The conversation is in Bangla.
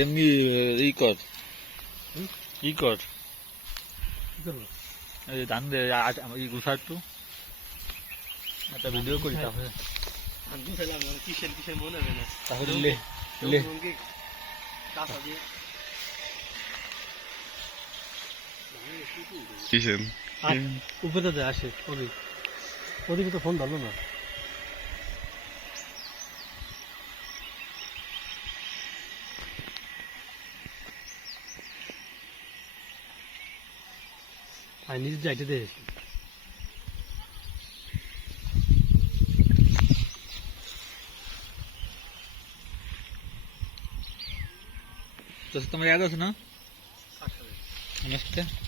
এমনি ই কর ধান গুছা একটু একটা ভিডিও করি তাহলে তাহলে উপরে আসে ওদিকে তো ফোন ধরলো না। নিজে যাইতে দে तो तुम्हारे याद है ना? नमस्ते।